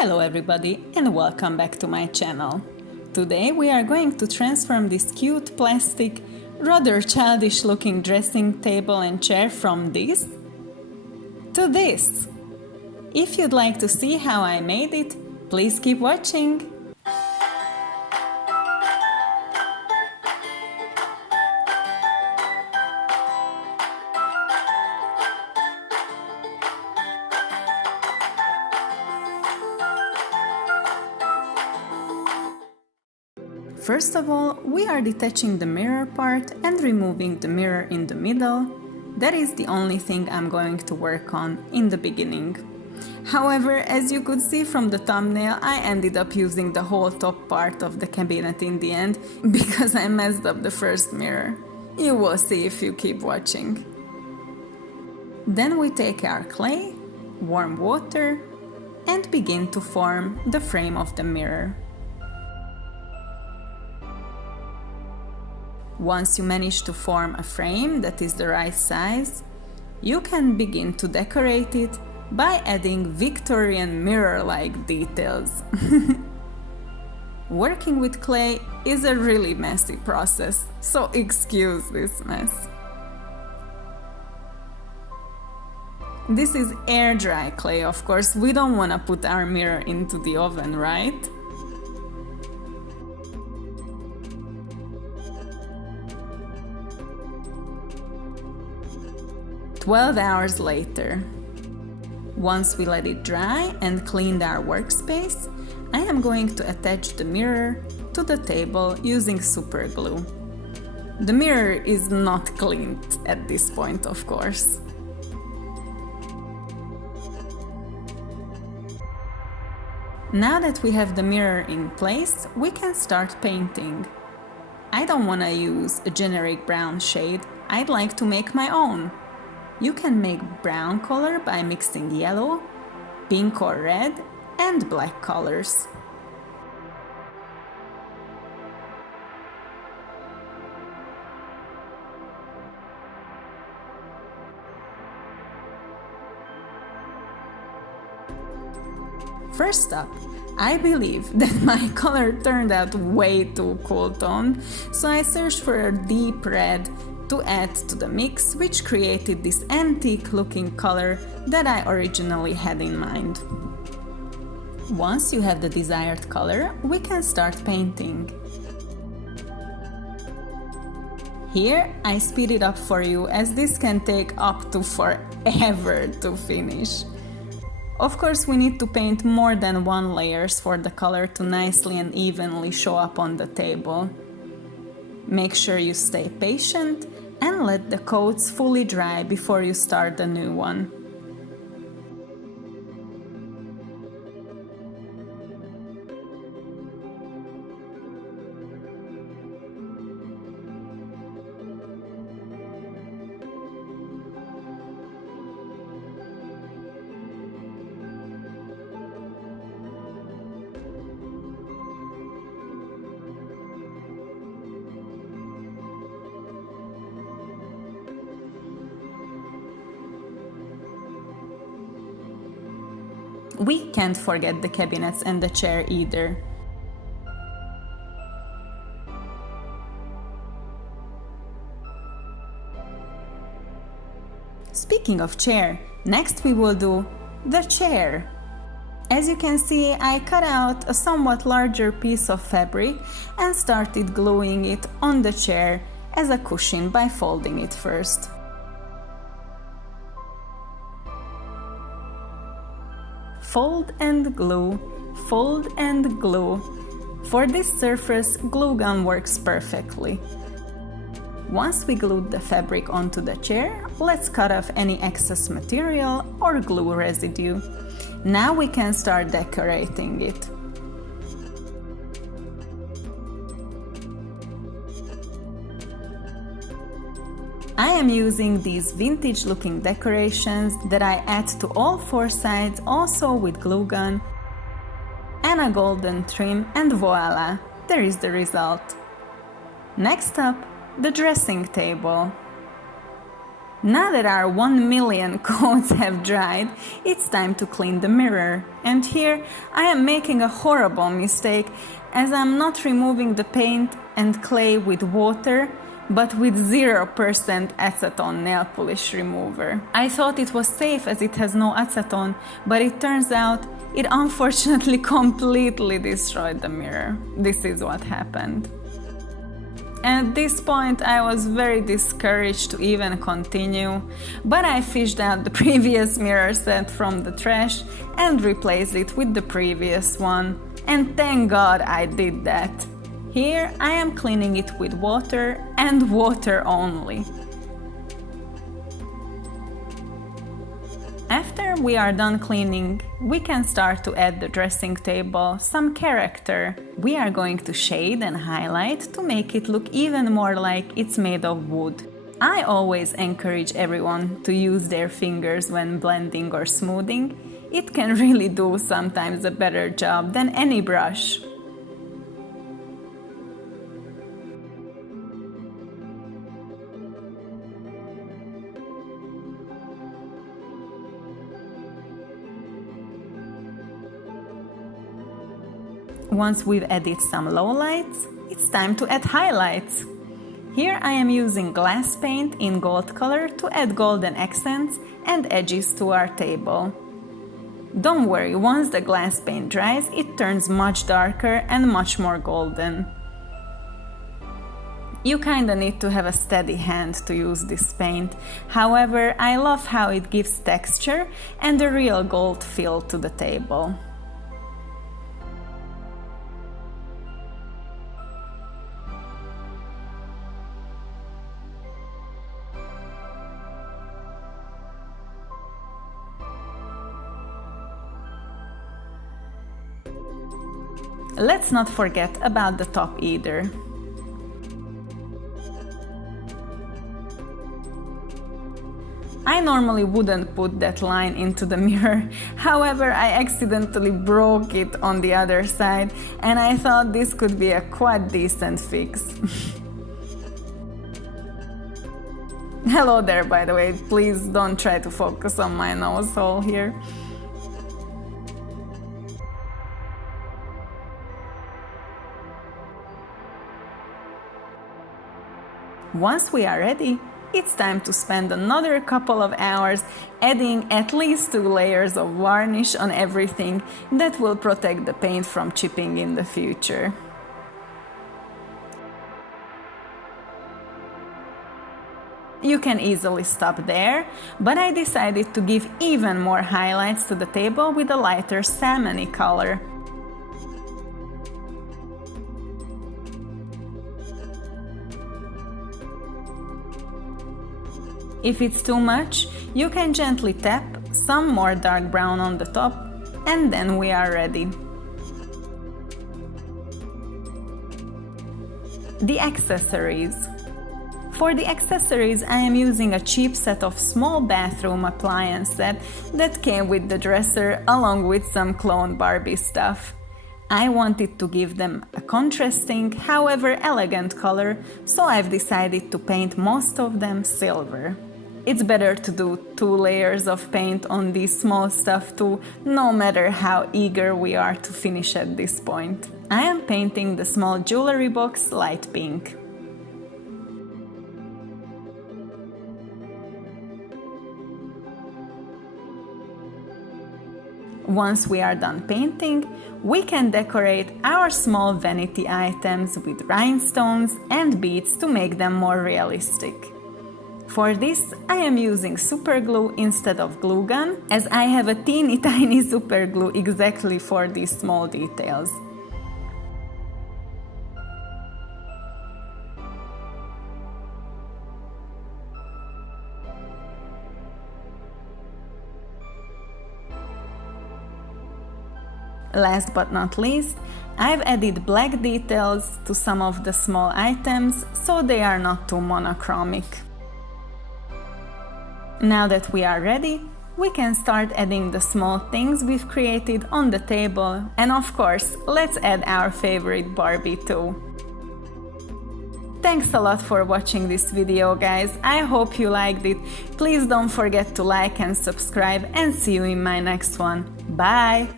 Hello everybody and welcome back to my channel. Today we are going to transform this cute plastic, rather childish looking dressing table and chair from this to this. If you'd like to see how I made it, please keep watching. First of all, we are detaching the mirror part and removing the mirror in the middle. That is the only thing I'm going to work on in the beginning. However, as you could see from the thumbnail, I ended up using the whole top part of the cabinet in the end because I messed up the first mirror. You will see if you keep watching. Then we take our clay, warm water, and begin to form the frame of the mirror. Once you manage to form a frame that is the right size, you can begin to decorate it by adding Victorian mirror-like details. Working with clay is a really messy process, so excuse this mess. This is air dry clay, of course. We don't want to put our mirror into the oven, right? 12 hours later. Once we let it dry and cleaned our workspace, I am going to attach the mirror to the table using super glue. The mirror is not cleaned at this point, of course. Now that we have the mirror in place, we can start painting. I don't want to use a generic brown shade, I'd like to make my own. You can make brown color by mixing yellow, pink or red, and black colors. First up, I believe that my color turned out way too cool tone, so I searched for a deep red to add to the mix, which created this antique looking color that I originally had in mind. Once you have the desired color, we can start painting. Here I speed it up for you as this can take up to forever to finish. Of course, we need to paint more than one layers for the color to nicely and evenly show up on the table. Make sure you stay patient and let the coats fully dry before you start a new one. We can't forget the cabinets and the chair either. Speaking of chair, next we will do the chair. As you can see, I cut out a somewhat larger piece of fabric and started gluing it on the chair as a cushion by folding it first. Fold and glue, fold and glue. For this surface, glue gun works perfectly. Once we glued the fabric onto the chair, let's cut off any excess material or glue residue. Now we can start decorating it. I am using these vintage looking decorations that I add to all four sides, also with glue gun and a golden trim, and voila, there is the result. Next up, the dressing table. Now that our 1 million coats have dried, it's time to clean the mirror. And here I am making a horrible mistake, as I'm not removing the paint and clay with water, but with 0% acetone nail polish remover. I thought it was safe as it has no acetone, but it turns out it unfortunately completely destroyed the mirror. This is what happened. At this point I was very discouraged to even continue, but I fished out the previous mirror set from the trash and replaced it with the previous one. And thank God I did that. Here I am cleaning it with water and water only. After we are done cleaning, we can start to add the dressing table some character. We are going to shade and highlight to make it look even more like it's made of wood. I always encourage everyone to use their fingers when blending or smoothing. It can really do sometimes a better job than any brush. Once we've added some lowlights, it's time to add highlights. Here I am using glass paint in gold color to add golden accents and edges to our table. Don't worry, once the glass paint dries, it turns much darker and much more golden. You kinda need to have a steady hand to use this paint. However, I love how it gives texture and a real gold feel to the table. Let's not forget about the top either. I normally wouldn't put that line into the mirror, however I accidentally broke it on the other side and I thought this could be a quite decent fix. Hello there, by the way, please don't try to focus on my nose hole here. Once we are ready, it's time to spend another couple of hours adding at least 2 layers of varnish on everything that will protect the paint from chipping in the future. You can easily stop there, but I decided to give even more highlights to the table with a lighter salmony color. If it's too much, you can gently tap some more dark brown on the top, and then we are ready. The accessories. For the accessories, I am using a cheap set of small bathroom appliance set that came with the dresser along with some clone Barbie stuff. I wanted to give them a contrasting, however elegant color, so I've decided to paint most of them silver. It's better to do 2 layers of paint on this small stuff too, no matter how eager we are to finish at this point. I am painting the small jewelry box light pink. Once we are done painting, we can decorate our small vanity items with rhinestones and beads to make them more realistic. For this, I am using super glue instead of glue gun, as I have a teeny tiny super glue exactly for these small details. Last but not least, I've added black details to some of the small items so they are not too monochromic. Now that we are ready, we can start adding the small things we've created on the table, and of course, let's add our favorite Barbie too. Thanks a lot for watching this video, guys. I hope you liked it. Please don't forget to like and subscribe, and see you in my next one. Bye!